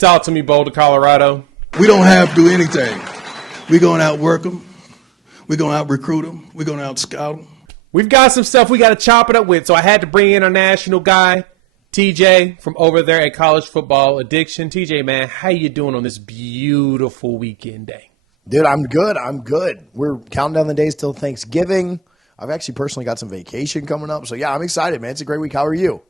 Talk to me, Boulder, Colorado. We don't have to do anything. We're going to outwork them. We're going to out-recruit them. We're going to out-scout them. We've got some stuff we got to chop it up with, so I had to bring in our national guy, TJ, from over there at College Football Addiction. TJ, man, how you doing on this beautiful weekend day? Dude, I'm good. We're counting down the days till Thanksgiving. I've actually personally got some vacation coming up, so yeah, I'm excited, man. It's a great week. How are you?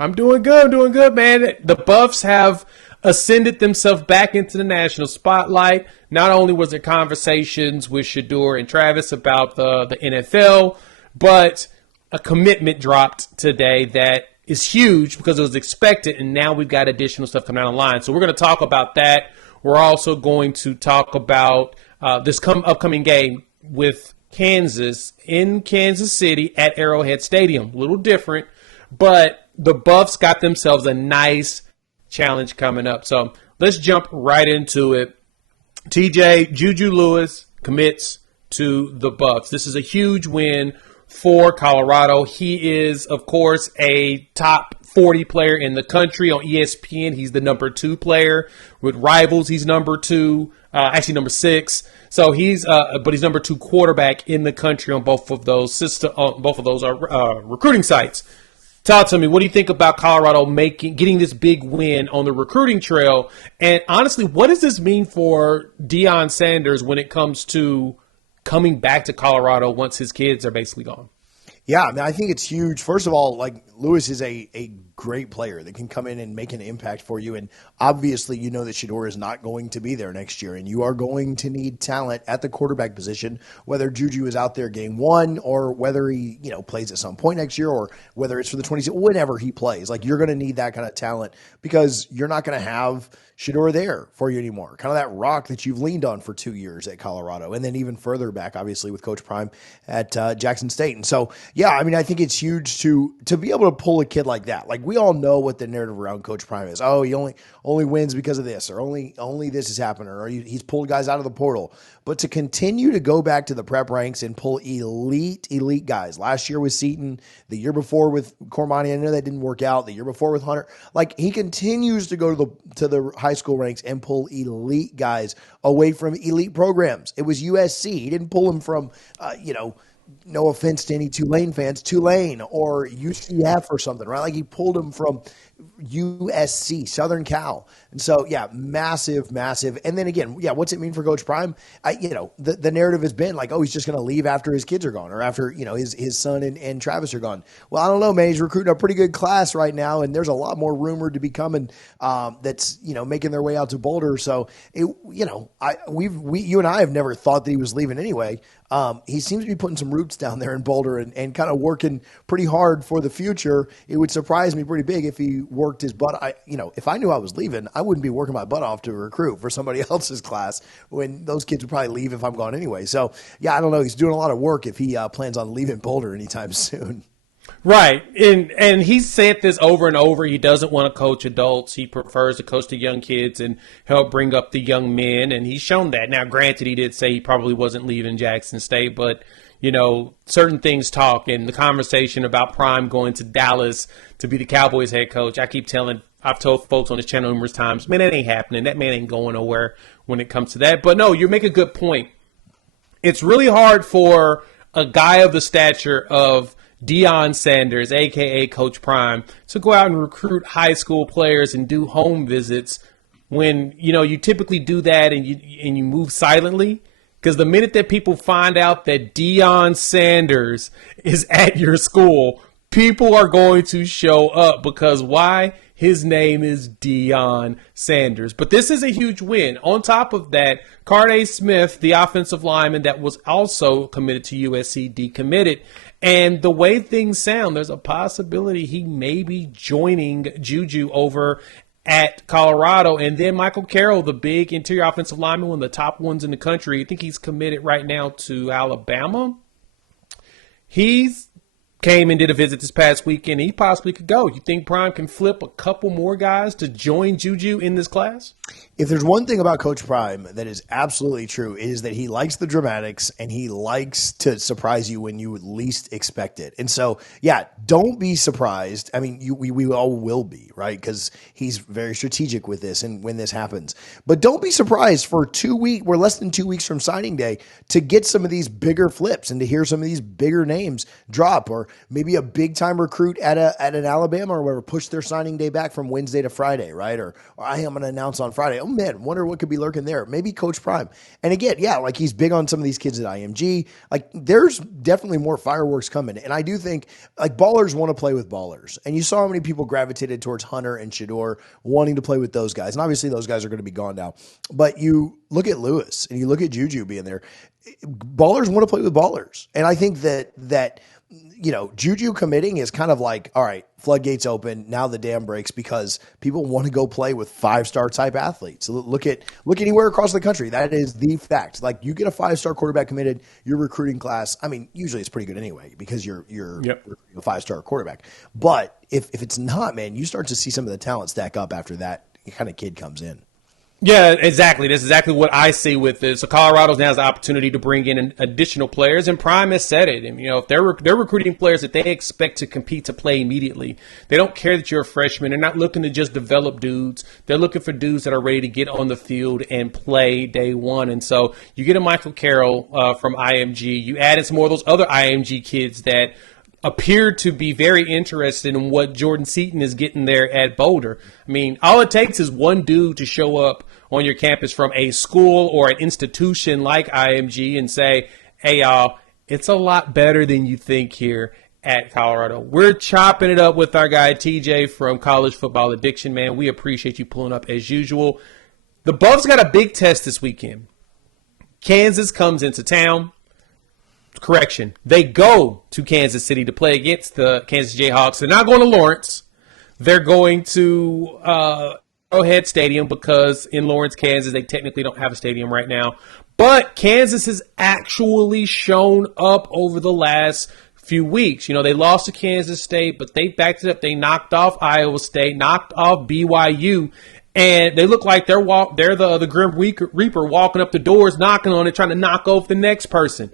I'm doing good, man. The Buffs have ascended themselves back into the national spotlight. Not only was there conversations with Sheduer and Travis about the NFL, but a commitment dropped today that is huge because it was expected, and now we've got additional stuff coming down the line. So we're going to talk about that. We're also going to talk about this upcoming game with Kansas in Kansas City at Arrowhead Stadium. A little different, but the Buffs got themselves a nice challenge coming up. So let's jump right into it. TJ, Juju Lewis commits to the Buffs. This is a huge win for Colorado. He is, of course, a top 40 player in the country on ESPN. He's the number 2 player. With Rivals, he's number 2, actually number 6. So he's number 2 quarterback in the country on both of those recruiting sites. Talk to me. What do you think about Colorado getting this big win on the recruiting trail? And honestly, what does this mean for Deion Sanders when it comes to coming back to Colorado once his kids are basically gone? Yeah, I mean, I think it's huge. First of all, like, Lewis is a great player that can come in and make an impact for you. And obviously, you know that Sheduer is not going to be there next year. And you are going to need talent at the quarterback position, whether Juju is out there game 1 or whether he, plays at some point next year or whether it's for the 20s, whenever he plays. Like, you're going to need that kind of talent because you're not going to have Sheduer there for you anymore. Kind of that rock that you've leaned on for 2 years at Colorado. And then even further back, obviously, with Coach Prime at Jackson State. And so, yeah, I mean, I think it's huge to be able to pull a kid like that. Like, we all know what the narrative around Coach Prime is. Oh, he only wins because of this, or only this has happened, or he's pulled guys out of the portal. But to continue to go back to the prep ranks and pull elite guys. Last year with Seton, the year before with Cormani, I know that didn't work out. The year before with Hunter, like, he continues to go to the high school ranks and pull elite guys away from elite programs. It was USC. He didn't pull them from, no offense to any Tulane fans, Tulane or UCF or something, right? Like, he pulled them from USC, Southern Cal. And so, yeah, massive. And then again, yeah, what's it mean for Coach Prime? The narrative has been like, oh, he's just going to leave after his kids are gone or after, his son and Travis are gone. Well, I don't know, man. He's recruiting a pretty good class right now, and there's a lot more rumored to be coming that's, making their way out to Boulder. So, you and I have never thought that he was leaving anyway. He seems to be putting some roots down there in Boulder and kind of working pretty hard for the future. It would surprise me pretty big if he worked his butt. If I knew I was leaving, I wouldn't be working my butt off to recruit for somebody else's class when those kids would probably leave if I'm gone anyway. So, yeah, I don't know. He's doing a lot of work if he plans on leaving Boulder anytime soon. Right. And he's said this over and over. He doesn't want to coach adults. He prefers to coach the young kids and help bring up the young men. And he's shown that. Now, granted, he did say he probably wasn't leaving Jackson State, but certain things talk. And the conversation about Prime going to Dallas to be the Cowboys head coach, I've told folks on this channel numerous times, man, that ain't happening. That man ain't going nowhere when it comes to that. But no, you make a good point. It's really hard for a guy of the stature of Deion Sanders, a.k.a. Coach Prime, to go out and recruit high school players and do home visits when, you typically do that and you move silently. Because the minute that people find out that Deion Sanders is at your school, people are going to show up because why? His name is Deion Sanders. But this is a huge win. On top of that, Carday Smith, the offensive lineman that was also committed to USC, decommitted. And the way things sound, there's a possibility he may be joining Juju over at Colorado. And then Michael Carroll, the big interior offensive lineman, one of the top ones in the country. I think he's committed right now to Alabama. He's came and did a visit this past weekend. He possibly could go. You think Prime can flip a couple more guys to join Juju in this class? If there's one thing about Coach Prime that is absolutely true, it is that he likes the dramatics and he likes to surprise you when you would least expect it. And so, yeah, don't be surprised. I mean, we all will be, right? Because he's very strategic with this and when this happens. But don't be surprised for we're less than 2 weeks from signing day to get some of these bigger flips and to hear some of these bigger names drop, or maybe a big time recruit at an Alabama or whatever push their signing day back from Wednesday to Friday, right? Or I am going to announce on Friday. Oh man, wonder what could be lurking there. Maybe Coach Prime. And again, yeah, like he's big on some of these kids at IMG. Like there's definitely more fireworks coming. And I do think like ballers want to play with ballers. And you saw how many people gravitated towards Hunter and Shedeur wanting to play with those guys. And obviously those guys are going to be gone now. But you look at Lewis and you look at Juju being there. Ballers want to play with ballers. And I think that you know, Juju committing is kind of like, all right, floodgates open. Now the dam breaks because people want to go play with 5-star type athletes. Look anywhere across the country. That is the fact. Like you get a 5-star quarterback committed, your recruiting class. I mean, usually it's pretty good anyway because you're a 5-star quarterback. But if it's not, man, you start to see some of the talent stack up after that kind of kid comes in. Yeah, exactly. That's exactly what I see with this. So Colorado now has the opportunity to bring in additional players, and Prime has said it. And, you know, if they're recruiting players that they expect to compete to play immediately, they don't care that you're a freshman. They're not looking to just develop dudes. They're looking for dudes that are ready to get on the field and play day one. And so you get a Michael Carroll from IMG. You add in some more of those other IMG kids that appear to be very interested in what Jordan Seaton is getting there at Boulder. I mean, all it takes is one dude to show up on your campus from a school or an institution like IMG and say, hey, y'all, it's a lot better than you think here at Colorado. We're chopping it up with our guy TJ from College Football Addiction, man. We appreciate you pulling up as usual. The Buffs got a big test this weekend. Kansas comes into town. Correction, they go to Kansas City to play against the Kansas Jayhawks. They're not going to Lawrence. They're going to Arrowhead Stadium because in Lawrence, Kansas, they technically don't have a stadium right now. But Kansas has actually shown up over the last few weeks. You know, they lost to Kansas State, but they backed it up. They knocked off Iowa State, knocked off BYU, and they look like they're the Grim Reaper walking up the doors, knocking on it, trying to knock off the next person.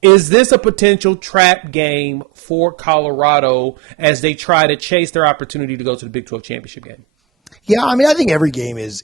Is this a potential trap game for Colorado as they try to chase their opportunity to go to the Big 12 championship game? Yeah, I mean, I think every game is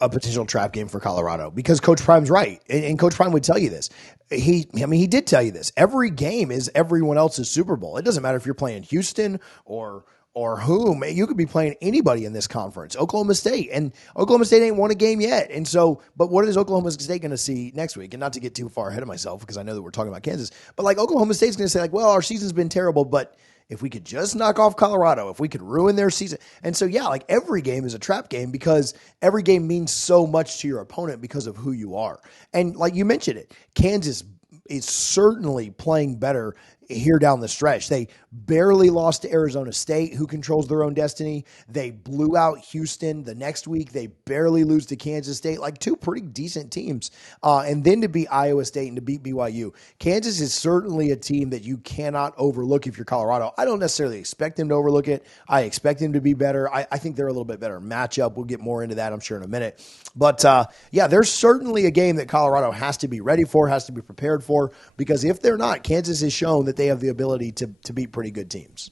a potential trap game for Colorado because Coach Prime's right, and Coach Prime would tell you this. He did tell you this. Every game is everyone else's Super Bowl. It doesn't matter if you're playing Houston or whom. You could be playing anybody in this conference. Oklahoma State. And Oklahoma State ain't won a game yet. And so, but what is Oklahoma State going to see next week? And not to get too far ahead of myself because I know that we're talking about Kansas. But like Oklahoma State's going to say like, well, our season's been terrible, but if we could just knock off Colorado, if we could ruin their season. And so, yeah, like every game is a trap game because every game means so much to your opponent because of who you are. And like you mentioned it, Kansas is certainly playing better here down the stretch. They barely lost to Arizona State, who controls their own destiny. They blew out Houston the next week. They barely lose to Kansas State, like two pretty decent teams. And then to beat Iowa State and to beat BYU. Kansas is certainly a team that you cannot overlook if you're Colorado. I don't necessarily expect them to overlook it. I expect them to be better. I think they're a little bit better matchup. We'll get more into that, I'm sure, in a minute. But, yeah, there's certainly a game that Colorado has to be ready for, has to be prepared for, because if they're not, Kansas has shown that they have the ability to beat pretty good teams.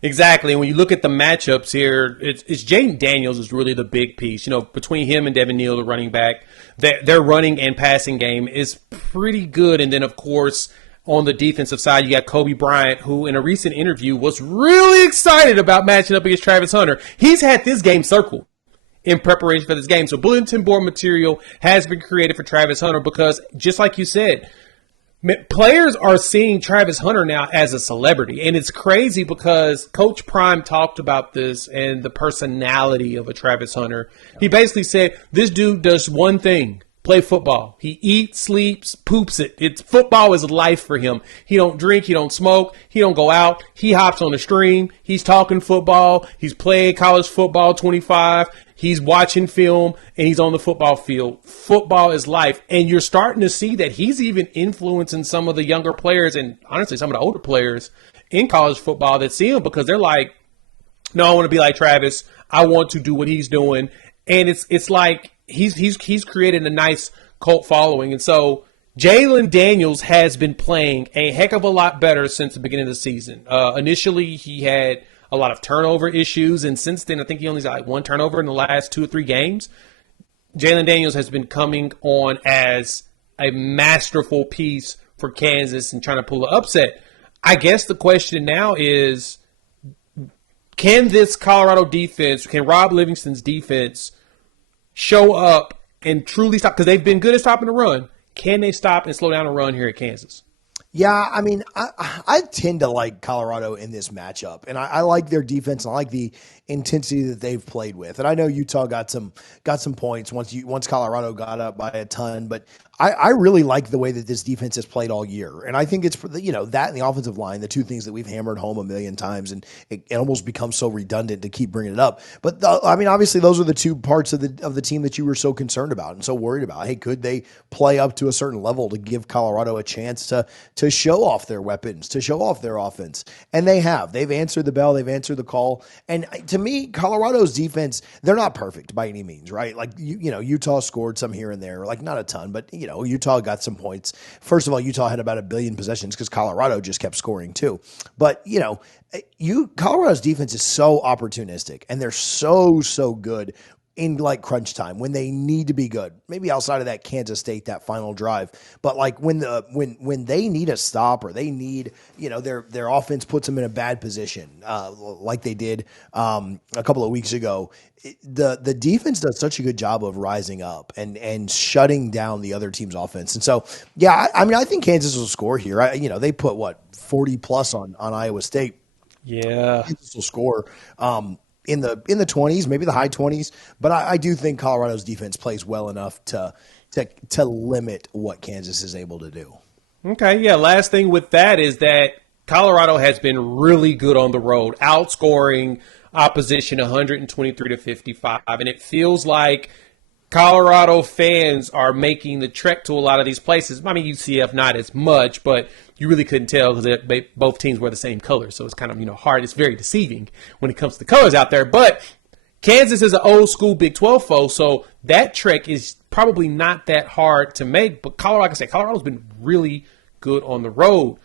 Exactly. And when you look at the matchups here, it's Jaden Daniels is really the big piece. You know, between him and Devin Neal, the running back, their running and passing game is pretty good. And then, of course, on the defensive side, you got Kobe Bryant, who in a recent interview was really excited about matching up against Travis Hunter. He's had this game circled in preparation for this game. So bulletin board material has been created for Travis Hunter because, just like you said, players are seeing Travis Hunter now as a celebrity. And it's crazy because Coach Prime talked about this and the personality of a Travis Hunter. He basically said, this dude does one thing, play football. He eats, sleeps, poops it. It's football is life for him. He don't drink, he don't smoke, he don't go out. He hops on the stream. He's talking football. He's playing college football 25. He's watching film, and he's on the football field. Football is life. And you're starting to see that he's even influencing some of the younger players and, honestly, some of the older players in college football that see him because they're like, no, I want to be like Travis. I want to do what he's doing. And it's like he's created a nice cult following. And so Jalen Daniels has been playing a heck of a lot better since the beginning of the season. Initially, he had a lot of turnover issues, and since then, I think he only got like one turnover in the last 2 or 3 games. Jalen Daniels has been coming on as a masterful piece for Kansas and trying to pull an upset. I guess the question now is, can this Colorado defense, can Rob Livingston's defense show up and truly stop? Because they've been good at stopping the run. Can they stop and slow down a run here at Kansas? Yeah, I mean, I tend to like Colorado in this matchup, and I like their defense, and I like the intensity that they've played with. And I know Utah got some points once Colorado got up by a ton, but I really like the way that this defense has played all year. And I think it's for that and the offensive line, the two things that we've hammered home a million times, and it almost becomes so redundant to keep bringing it up. But I mean, obviously those are the two parts of the team that you were so concerned about and so worried about. Hey, could they play up to a certain level to give Colorado a chance to show off their weapons, to show off their offense? And they have. They've answered the bell. They've answered the call. And to me, Colorado's defense, they're not perfect by any means, right? Like, Utah scored some here and there, like not a ton, but, Utah got some points. First of all, Utah had about 1 billion possessions because Colorado just kept scoring too. But, Colorado's defense is so opportunistic, and they're so good in like crunch time when they need to be good. Maybe outside of that Kansas State, that final drive, but like when they need a stop, or they need, their offense puts them in a bad position, like they did a couple of weeks ago. The defense does such a good job of rising up and shutting down the other team's offense. And so, yeah, I think Kansas will score here. They put 40 plus on Iowa State. Yeah, Kansas will score in the 20s, maybe the high 20s. But I do think Colorado's defense plays well enough to limit what Kansas is able to do. Okay, yeah. Last thing with that is that Colorado has been really good on the road, outscoring opposition 123-55, and it feels like Colorado fans are making the trek to a lot of these places. I mean, UCF not as much, but you really couldn't tell because both teams wear the same colors, so it's kind of hard. It's very deceiving when it comes to the colors out there. But Kansas is an old school Big 12 foe, so that trek is probably not that hard to make. But Colorado, like I said, Colorado's been really good on the road.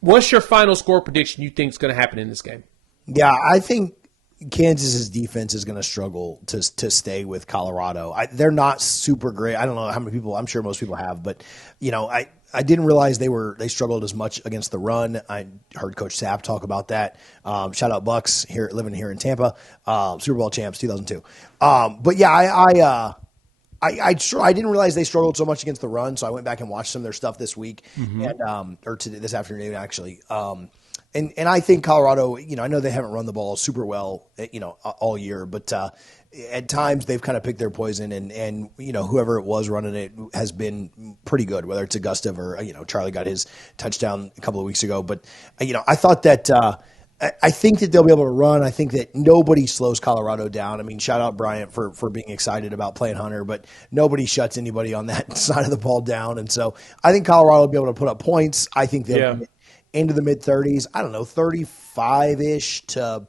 What's your final score prediction you think is going to happen in this game? Yeah, I think Kansas's defense is going to struggle to stay with Colorado. They're not super great. I don't know how many people. I'm sure most people have, but I didn't realize they struggled as much against the run. I heard Coach Sapp talk about that. Shout out Bucks living here in Tampa, Super Bowl champs 2002. But yeah, I didn't realize they struggled so much against the run, so I went back and watched some of their stuff this week, and or today, this afternoon actually. And I think Colorado, I know they haven't run the ball super well, all year, but at times they've kind of picked their poison, and whoever it was running it has been pretty good, whether it's Augusta or, Charlie got his touchdown a couple of weeks ago. But, I thought that I think that they'll be able to run. I think that nobody slows Colorado down. I mean, shout out Bryant for being excited about playing Hunter, but nobody shuts anybody on that side of the ball down. And so I think Colorado will be able to put up points. I think they'll into the mid-30s. I don't know, 35-ish to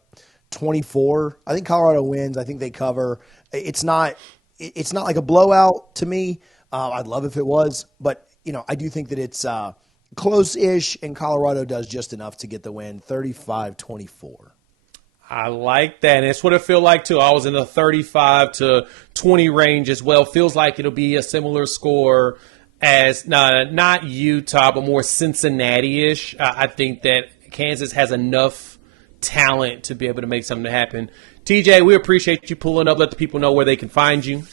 24. I think Colorado wins. I think they cover. It's not like a blowout to me. I'd love if it was, but I do think that it's close-ish, and Colorado does just enough to get the win, 35-24. I like that. And it's what it feels like, too. I was in the 35 to 20 range as well. Feels like it'll be a similar score as not Utah, but more Cincinnati-ish. I think that Kansas has enough talent to be able to make something happen. TJ, we appreciate you pulling up. Let the people know where they can find you.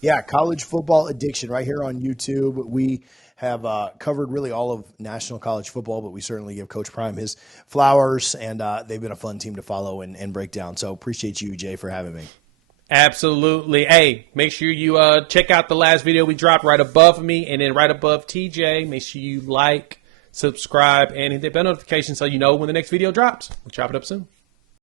Yeah, College Football Addiction right here on YouTube. We have covered really all of national college football, but we certainly give Coach Prime his flowers, and they've been a fun team to follow and break down. So appreciate you, Jay, for having me. Absolutely. Hey, make sure you check out the last video we dropped right above me, and then right above TJ. Make sure you like, subscribe, and hit the bell notification so you know when the next video drops. We'll chop it up soon.